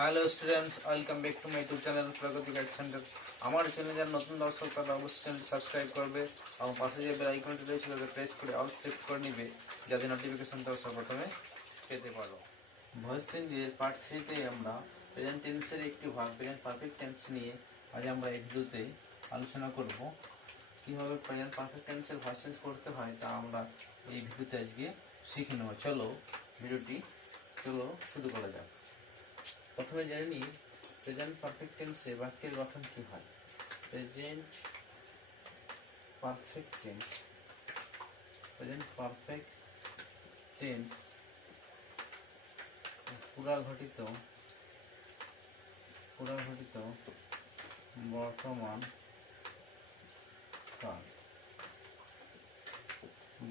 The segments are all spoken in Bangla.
Hello students, welcome back to my YouTube channel Pragati guide centre. আমার চ্যানেলে যারা নতুন দর্শক তারা অবশ্যই চ্যানেল সাবস্ক্রাইব করবে এবং পাশে যে বেল আইকনটি রয়েছে তাতে প্রেস করে অল সিলেক্ট করে নিবে, যাতে নোটিফিকেশনটা সর্বপ্রথমে পেতে পারো। ভয়েস চেঞ্জের পার্ট 3তে আমরা প্রেজেন্ট টেন্সের একটি ভাগ প্রেজেন্ট পারফেক্ট টেন্স নিয়ে আজ আমরা এই ভিডিওতে আলোচনা করব। কীভাবে প্রেজেন্ট পারফেক্ট টেন্সের ভয়েস চেঞ্জ করতে হয় তা আমরা এই ভিডিওতে আজকে শিখে নেব। ভিডিওটি শুরু করা যাক। প্রথমে জেনে নিই প্রেজেন্ট পারফেক্ট টেন্সে বাক্যের গঠন কি হয়। প্রেজেন্ট পারফেক্ট টেন্স পুরাঘটিত বর্তমান কাল।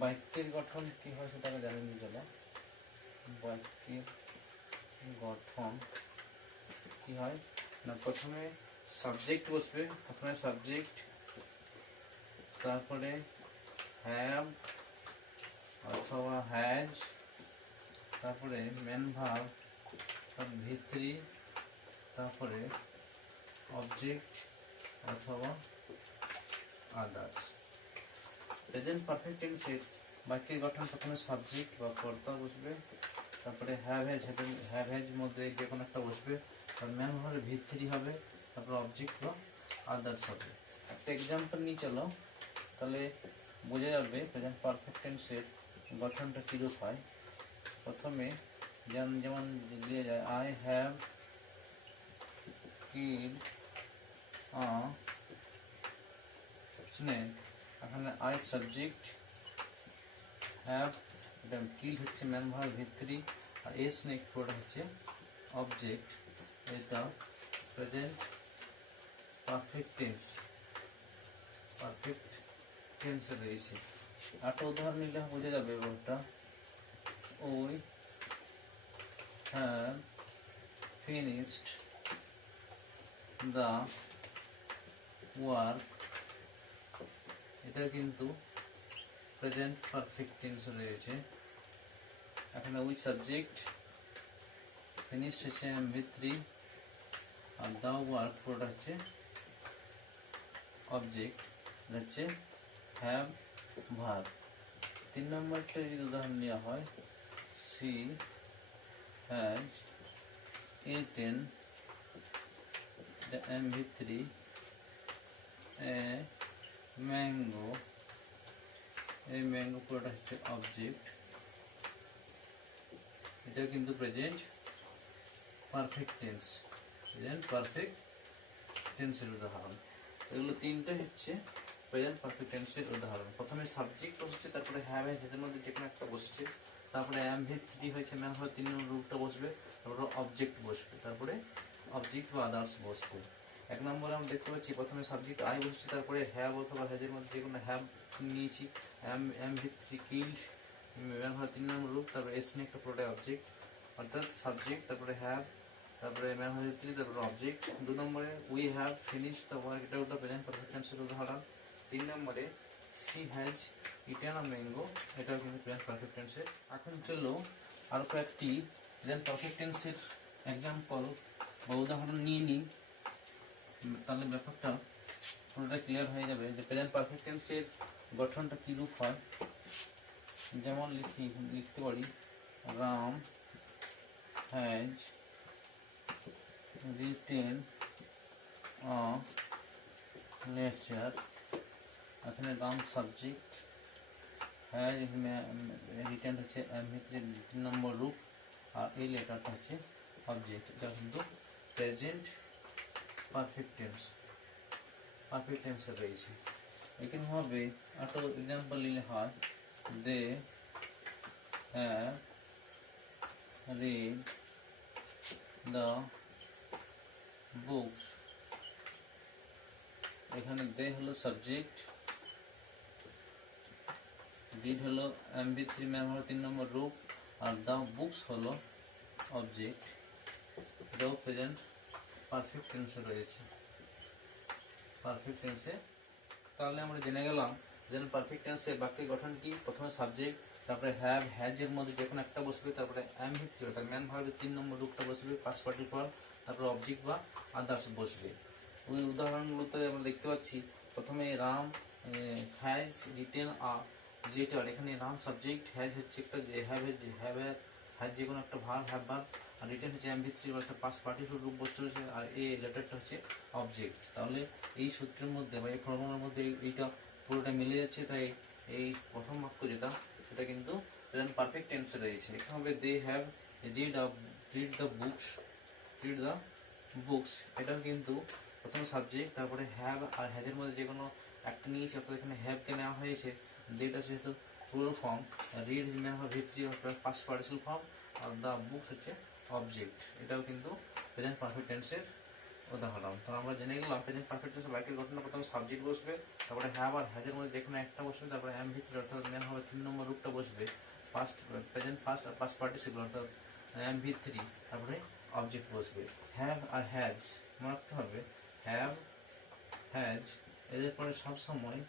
বাক্যের গঠন কি হয় সেটাকে জানিয়ে নিয়ে চলো। বাক্যের গঠন কি হয় না, প্রথমে সাবজেক্ট বসবে, তারপরে হ্যাভ অথবা হ্যাজ, তারপরে মেন ভার্ব ভিত্রি, তারপরে অবজেক্ট অথবা আদার্স। প্রেজেন্ট পারফেক্ট টেন্সের বাক্যের গঠন প্রথমে সাবজেক্ট বা কর্তা বসবে, তারপরে হ্যাভ হ্যাজ মধ্যে যে কোনো একটা বসবে, আর মেন ভার্বের ভিত্তি হবে, তারপরে অবজেক্ট বা আদার্স হবে। একটা এক্সাম্পল নিয়ে চলো, তাহলে বোঝা যাবে প্রেজেন্ট পারফেক্ট টেন্সের গঠনটা কীরূপ হয়। প্রথমে যেমন দিয়ে যায় আই হ্যাভ কিড স্নেক। এখানে আই সাবজেক্ট, হ্যাভ এটা কিল হচ্ছে ম্যান ভার্ব ভিত্তি, আর এ স্নেক পুরোটা হচ্ছে অবজেক্ট। এটা প্রেজেন্ট পারফেক্ট টেন্সে রয়েছে। একটা উদাহরণ নিলে বোঝা যাবে ব্যাপারটা। We have finished the work. এটা কিন্তু প্রেজেন্ট পারফেক্ট টেন্সে রয়েছে। এখানে উই সাবজেক্ট, ফিনিশড হচ্ছে ভিত্তি, আর দ্য ওয়ার্ক পুরোটা হচ্ছে অবজেক্ট, হচ্ছে হ্যাভ ভার্ব। 3 নম্বরটা যদি উদাহরণ নেওয়া হয়, সি হ্যাজ ইটেন দ্য ভিত্তি এ ম্যাঙ্গো। এই ম্যাঙ্গো পুরোটা হচ্ছে অবজেক্ট। এটা কিন্তু প্রেজেন্ট পারফেক্ট টেন্সের উদাহরণ। এগুলো তিনটে হচ্ছে প্রেজেন্ট পারফেক্ট টেন্সের উদাহরণ। প্রথমে সাবজেক্ট বসছে, তারপরে হ্যাভ এর মধ্যে যে কোনো একটা বসছে, তারপরে অ্যাম ভিত্তি হয়েছে ম্যান হয় 3 নম্বর রূপটা বসবে, তারপরে অবজেক্ট বসবে, তারপরে অবজেক্ট বা আদার্স বসবে। 1 নম্বরে আমরা দেখতে পাচ্ছি প্রথমে সাবজেক্ট আই বসছে, তারপরে হ্যাভ অথবা হ্যাজের মধ্যে যে কোনো হ্যাভ নিয়েছি, অ্যাম ভিত্তি কিল্ড ম্যান হয় 3 নম্বর রূপ, তারপরে এস একটা পুরোটাই অবজেক্ট, অর্থাৎ সাবজেক্ট, তারপরে হ্যাভ, তারপরে ম্যান হয় 3, তারপরে অবজেক্ট। 2 নম্বরে we have finished the work, এটা ওটা প্রেজেন্ট পারফেক্ট টেন্সের উদাহরণ। 3 নম্বরে she has eaten a mango, এটাও কিন্তু প্রেজেন্ট পারফেক্ট টেন্সের। এখন চলো আরো কয়েকটি প্রেজেন্ট পারফেক্ট টেন্সের এক্সাম্পল বা উদাহরণ নিয়ে নিই, তাহলে ব্যাপারটা পুরোটা ক্লিয়ার হয়ে যাবে যে প্রেজেন্ট পারফেক্ট টেন্সের গঠনটা কীরূপ হয়। যেমন লিখতে পারি Ram has written a letter. এখানে রাম সাবজেক্ট, হ্যাজ রিটেন হচ্ছে 3 নম্বর রূপ, আর এই লেটারটা হচ্ছে অবজেক্ট। এটা কিন্তু প্রেজেন্ট পারফেক্ট টেন্সে রয়েছে। এরকমভাবে একটা এক্সাম্পল নিলে হয় they have read the books. এখানে দে হলো সাবজেক্ট, রিড হলো MP3 ম্যান হলো 3 নম্বর রূপ, আর দ্য বুকস হলো অবজেক্ট। এটাও প্রেজেন্ট পারফেক্ট টেন্সে রয়েছে। তাহলে আমরা জেনে গেলাম প্রেজেন্ট পারফেক্ট টেন্সে বাক্যের গঠন কি। প্রথমে সাবজেক্ট, তারপরে হ্যাভ হ্যাজের মধ্যে যে কোনো একটা বসবে, তারপরে এম ভি থ্রি অর্থাৎ ম্যান ভার্বের 3 নম্বর রূপটা বসবে পাস্ট পার্টিসিপল, তারপরে অবজেক্ট বা আদার্স বসবে। ওই উদাহরণগুলোতে আমরা দেখতে পাচ্ছি প্রথমে Ram has written a letter, এখানে রাম সাবজেক্ট, হ্যাজ হচ্ছে একটা যে হ্যাজ যে কোনো একটা ভার্ব হ্যাভ ভার্ব, আর রিটেন হচ্ছে এম ভি থ্রি অর্থাৎ পাস্ট পার্টিসিপল রূপ বসতে হচ্ছে, আর এই লেটারটা হচ্ছে অবজেক্ট। তাহলে এই সূত্রের মধ্যে বা এই ফর্মুলার মধ্যে এইটা পুরোটা মিলে যাচ্ছে। তাই এই প্রথম বাক্য যেটা সেটা কিন্তু প্রেজেন্ট পারফেক্ট টেন্সে রয়েছে। এখানে হবে they have read the books, এটাও কিন্তু প্রথম সাবজেক্ট, তারপরে হ্যাভ আর হ্যাজের মধ্যে যে কোনো একটা নিয়েছে অর্থাৎ এখানে হ্যাভকে নেওয়া হয়েছে, যেটা যেহেতু পুরো ফর্ম, রিড নেওয়া হয় ভিত্তি অর্থাৎ past participle form, are the books হচ্ছে অবজেক্ট। এটাও কিন্তু প্রেজেন্ট পারফেক্ট টেন্সের উদাহরণ। তো আমরা জেনে গেলাম প্রেজেন্ট পারফেক্ট টেন্সের বাক্যের গঠনে প্রথমে সাবজেক্ট বসবে, তারপরে হ্যাভ আর হ্যাজের মধ্যে যে কোনো একটা বসবে, তারপরে এম ভিত্তি অর্থাৎ মেন হবে 3 নম্বর রূপটা বসবে, পাস্ট প্রেজেন্ট ফার্স্ট আর পাস্ট পার্টিসিপল অর্থাৎ এম ভি থ্রি, তারপরে অবজেক্ট বসবে। হ্যাভ আর হ্যাজ মনে রাখতে হবে, হ্যাভ হ্যাজ এদের পরে সবসময়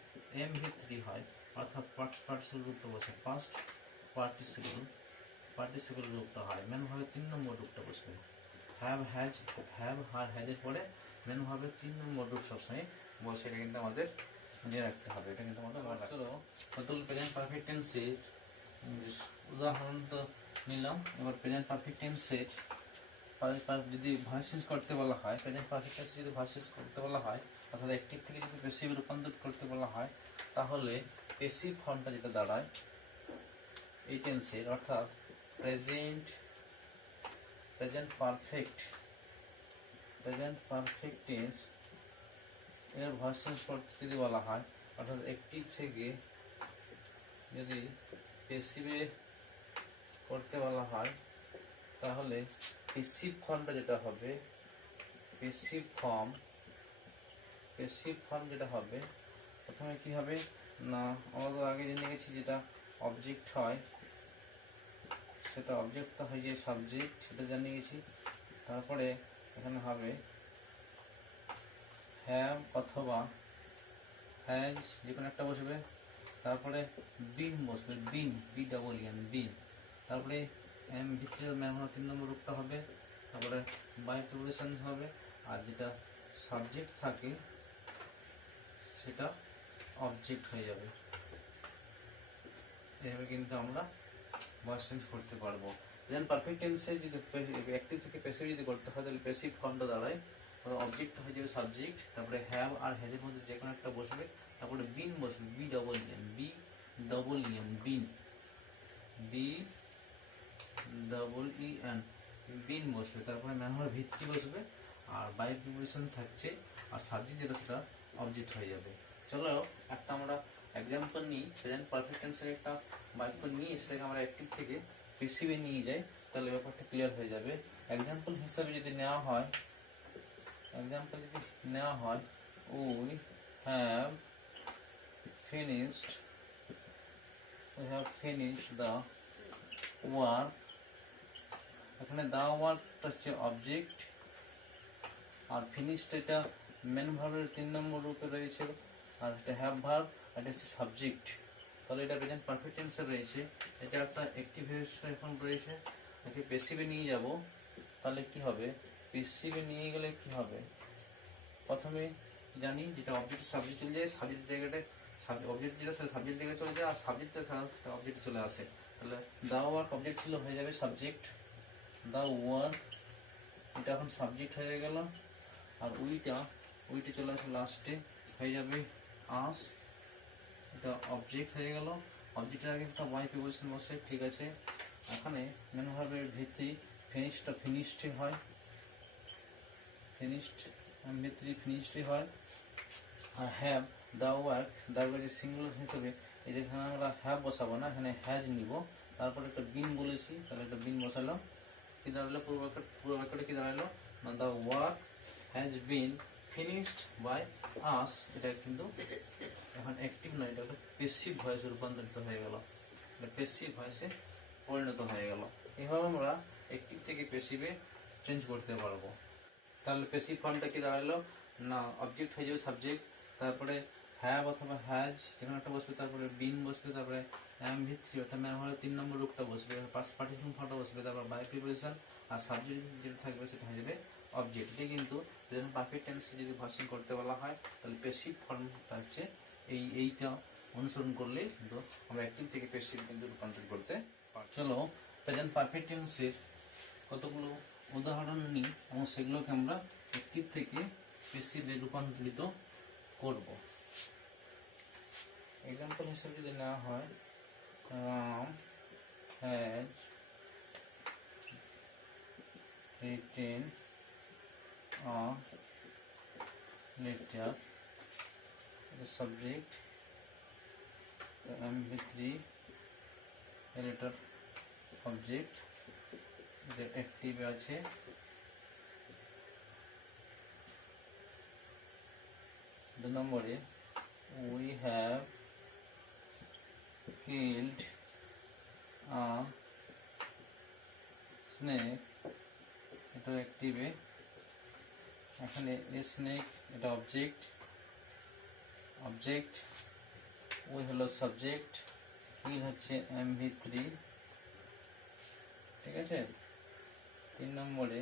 এম ভি থ্রি হয় অর্থাৎ পাস্ট পার্টিসিপল রূপটা বসে, পাস্ট পার্টিসিপল রূপটা হয়, মেন ভাবে 3 নম্বর রূপটা বসবে। হ্যাভ আর হ্যাজের পরে মেন ভাবে 3 নম্বর রূপ সবসময় বসে, এটা কিন্তু আমাদের মনে রাখতে হবে। এটা কিন্তু আমাদের মনে রাখতে হবে। টোটাল প্রেজেন্ট পারফেক্ট টেন্সের উদাহরণ তো নিলাম। এবার প্রেজেন্ট পারফেক্ট টেন্সের যদি ভয়েস চেঞ্জ করতে বলা হয়, প্রেজেন্ট পারফেক্ট টেন্স যদি ভয়েস চেঞ্জ করতে বলা হয় অর্থাৎ অ্যাক্টিভ থেকে যদি প্যাসিভ রূপান্তর করতে বলা হয়, তাহলে প্যাসিভ ফর্মটা যেটা দাঁড়ায় এই টেন্সের অর্থাৎ প্রেজেন্ট পারফেক্ট টেন্স এর ভয়েস চেঞ্জ করতে যদি বলা হয় অর্থাৎ অ্যাক্টিভ থেকে যদি প্যাসিভে করতে বলা হয়, তাহলে প্যাসিভ ফর্মটা যেটা হবে, প্যাসিভ ফর্ম যেটা হবে প্রথমে কি হবে না, আমরা তো আগে জেনে গেছি যেটা অবজেক্ট হয় সেটা অবজেক্টটা হয়ে যায় সাবজেক্ট, সেটা জানিয়ে গেছি। তারপরে এখানে হবে হ্যাভ অথবা হ্যাজ যে কোনো একটা বসবে, তারপরে বিন বসবে, বিন, তারপরে এম ভিতরে ম্যান 3 নম্বর রূপটা হবে, তারপরে বাই প্রিপোজিশন হবে, আর যেটা সাবজেক্ট থাকে সেটা অবজেক্ট হয়ে যাবে। এইভাবে কিন্তু আমরা ভয়েস চেঞ্জ করতে পারবো। দেন পারফেক্ট টেন্সে যদি অ্যাক্টিভ থেকে প্যাসিভ যদি করতে হয় তাহলে প্যাসিভ ফর্মটা দাঁড়ায় অবজেক্ট হয়ে যাবে সাবজেক্ট, তারপরে হ্যাভ আর হ্যাজের মধ্যে যে কোনো একটা বসবে, তারপরে বিন বসবে, বিন বসবে, তারপরে ম্যানহার ভিত্তি বসবে, আর বাই প্রিপোজিশন থাকছে, আর সাবজেক্ট যেটা সেটা অবজেক্ট হয়ে যাবে। চলো একটা আমরা এক্সাম্পল নিই, প্রেজেন্ট পারফেক্ট টেন্সের একটা বাক্য নিয়ে সেটাকে আমরা অ্যাক্টিভ থেকে প্যাসিভে নিয়ে যাই, তাহলে ব্যাপারটা ক্লিয়ার হয়ে যাবে। এক্সাম্পল হিসাবে যদি নেওয়া হয়, we have finished the work, এখানে দ্য ওয়ার্কটা হচ্ছে অবজেক্ট, আর ফিনিশড এটা মেন ভার্বের 3 নম্বর রূপে রয়েছে, আর এটা হ্যাভ ভার্ব, এটা হচ্ছে সাবজেক্ট। তাহলে এটা প্রেজেন্ট পারফেক্ট টেন্সে রয়েছে, এটা একটা অ্যাক্টিভ এখন রয়েছে, একে প্যাসিভে নিয়ে যাব। তাহলে কি হবে, প্যাসিভে নিয়ে গেলে কি হবে, প্রথমে জানি যেটা অবজেক্ট সাবজেক্ট চলে যায়, সাবজেক্ট জায়গাটায় অবজেক্ট যেটা সেটা সাবজেক্ট জায়গায় চলে যায়, আর সাবজেক্ট অবজেক্ট চলে আসে। তাহলে দা ওয়ার্ক অবজেক্ট ছিল, হয়ে যাবে সাবজেক্ট, দা ওয়ার্ক এটা এখন সাবজেক্ট হয়ে গেল, আর উইটা চলে আসে লাস্টে, হয়ে যাবে আস, এটা অবজেক্ট হয়ে গেল। অবজেক্টের আগে একটা বাই প্রিপোজিশন বসে, ঠিক আছে। এখানে মেন ভার্বের ভিত্তি ফিনিশড হয়, আর হ্যাভ দ্য ওয়ার্ক সিঙ্গুলার হিসেবে এখানে আমরা হ্যাভ বসাবো না, এখানে হ্যাজ নিব, তারপরে একটা বিন বলেছি, তাহলে একটা বিন বসালাম, কি দাঁড়ালো পুরো বাক্যটা কি দাঁড়ালো না, the work has been finished by us. এটা কিন্তু এখন অ্যাক্টিভ নয়, এটা একটা প্যাসিভ ভয়েসে রূপান্তরিত হয়ে গেল, এটা প্যাসিভ ভয়েসে পরিণত হয়ে গেল। এভাবে আমরা অ্যাক্টিভ থেকে প্যাসিভে চেঞ্জ করতে পারবো। তাহলে প্যাসিভ ফর্মটা কি দাঁড়ালো না, অবজেক্ট হয়ে যাবে সাবজেক্ট, তারপরে হ্যাভ অথবা হ্যাজ যেখানে একটা বসবে, তারপরে বিন বসবে, তারপরে এম ভি থ্রি অর্থাৎ ম্যান হলে 3 নম্বর রূপটা বসবে, পাস্ট পার্টিসিপেন্ট ফর্মটা বসবে, তারপর বাই প্রিপোজিশন আর সাবজেক্ট যেটা থাকবে সেটা হয়ে যাবে অবজেক্ট। এটাই কিন্তু যখন পারফেক্ট টেন্সে যদি ভার্সন করতে বলা হয় তাহলে প্যাসিভ ফর্মটা হচ্ছে এইটা অনুসরণ করলে কিন্তু আমরা অ্যাক্টিভ থেকে প্যাসিভ কিন্তু রূপান্তর করতে পারি। চলো প্রেজেন্ট পারফেক্ট টেন্সের কতগুলো উদাহরণ নিই এবং সেগুলোকে আমরা অ্যাক্টিভ থেকে প্যাসিভে রূপান্তরিত করব। এক্সাম্পল হিসেবে যদি নেওয়া হয়, Ram has written a letter, subject mv3 letter object, যে অ্যাক্টিভ আছে। 2 নম্বরে we have killed a snake, এটা অ্যাক্টিভে। এখানে স্নেক এটা অবজেক্ট, ওই হলো সাবজেক্ট, কিল হচ্ছে mv3, ঠিক আছে। 3 নম্বরে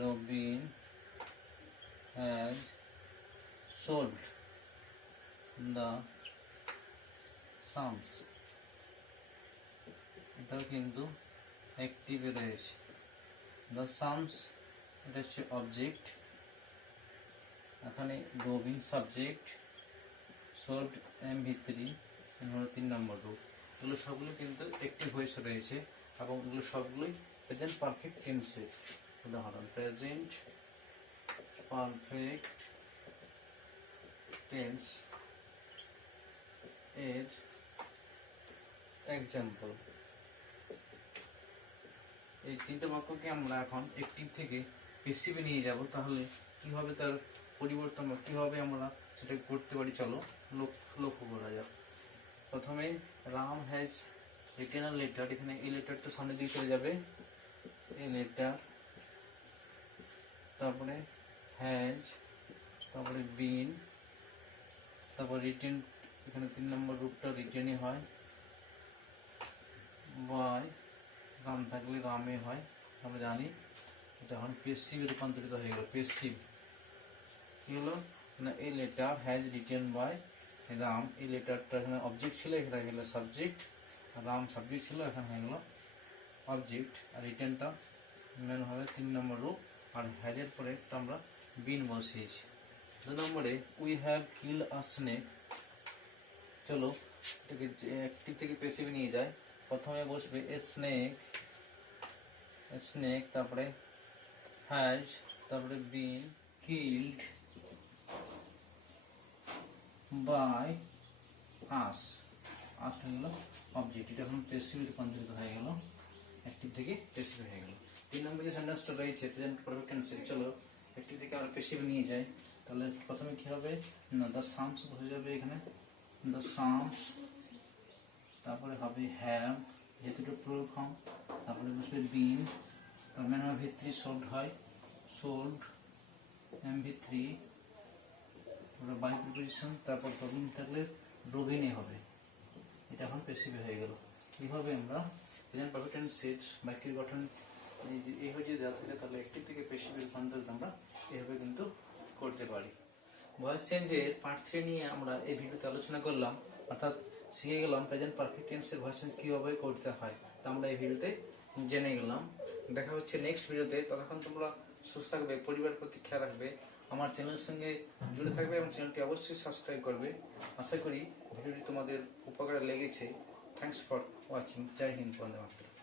Robin has sold the sums, এটাও কিন্তু অ্যাক্টিভে রয়েছে। দ্য সামস এটা হচ্ছে অবজেক্ট, এখানে রবিন সাবজেক্ট, সোল্ড mv3 হলো 3 নম্বর রূপ। এগুলো সবগুলো কিন্তু অ্যাক্টিভ ভয়েস রয়েছে এবং এগুলো সবগুলোই প্রেজেন্ট পারফেক্ট টেন্সের উদাহরণ। প্রেজেন্ট পারফেক্ট টেন্স এর এক্সাম্পল। এই তিনটে বাক্যকে আমরা এখন অ্যাক্টিভ থেকে প্যাসিভে নিয়ে যাব, তাহলে কিভাবে তার পরিবর্তন বা কিভাবে আমরা সেটা করতে পারি চলো লক্ষ্য করা যাক। প্রথমে Ram has written a letter, এখানে এই লেটারটা সামনে দিয়ে চলে যাবে, এই লেটার, তারপরে হ্যাজ, তারপরে বিন, তারপর রিটেন, এখানে 3 নম্বর রূপটা রিটেনই হয়, বাই রাম থাকলে রামে হয়, আমরা জানি। এটা এখন প্যাসিভে রূপান্তরিত হয়ে গেল। প্যাসিভ কি হলো না, এই letter has written by Ram, এই লেটারটা এখানে অবজেক্ট ছিল, এখানে গেল সাবজেক্ট, রাম সাবজেক্ট ছিল, এখানে হয়ে গেল অবজেক্ট, আর রিটেনটা মেন হবে 3 নম্বর রূপ, আর হ্যাজের পরে একটা আমরা বিন বসিয়েছি। 2 নম্বরে we have kill a snake, চলো এটাকে অ্যাক্টিভ থেকে প্যাসিভে নিয়ে যায়। প্রথমে বসবে এ স্নেক, তারপরে হ্যাজ, তারপরে বিন কিল্ড বাই আস, আস হয়ে গেল অবজেক্ট, এটা এখন প্যাসিভে রূপান্তরিত হয়ে গেল, অ্যাক্টিভ থেকে প্যাসিভ হয়ে গেল। 3 নম্বর যে সেন্টেন্সটা রয়েছে প্রেজেন্ট পারফেক্ট টেন্সে, চলো অ্যাক্টিভ থেকে আমরা প্যাসিভে নিয়ে যাই। তাহলে প্রথমে কি হবে না, দ্য সামস বসে যাবে এখানে, দ্য সামস, তারপরে হবে হ্যাভ যেহেতু এটা প্রো ফর্ম, তারপরে বসবে বিন, তার মানে mv3 সোল্ড হয়, সোল্ড mv3, বাই প্রিপোজিশন, তারপর রবিন থাকলে রবিনে হবে, এটা এখন প্যাসিভে হয়ে গেল। এইভাবে আমরা প্রেজেন্ট পারফেক্ট টেন্সের বাক্যের গঠন এইভাবে যদি দেওয়া থাকে তাহলে অ্যাক্টিভ থেকে প্যাসিভে রূপান্তর আমরা এইভাবে কিন্তু করতে পারি। ভয়েস চেঞ্জের পার্ট 3 নিয়ে আমরা এই ভিডিওতে আলোচনা করলাম, অর্থাৎ শিখে গেলাম প্রেজেন্ট পারফেক্ট টেন্সের ভয়েস চেঞ্জ কীভাবে করতে হয়, তা আমরা এই ভিডিওতে জেনে গেলাম। দেখা হচ্ছে নেক্সট ভিডিওতে, ততক্ষণ তোমরা সুস্থ থাকবে, পরিবারের প্রতি খেয়াল রাখবে, আমার চ্যানেলের সঙ্গে জুড়ে থাকবে এবং চ্যানেলটি অবশ্যই সাবস্ক্রাইব করবে। আশা করি ভিডিওটি তোমাদের উপকারে লেগেছে। Thanks for watching. জয় হিন্দ, বন্দে মাতরম।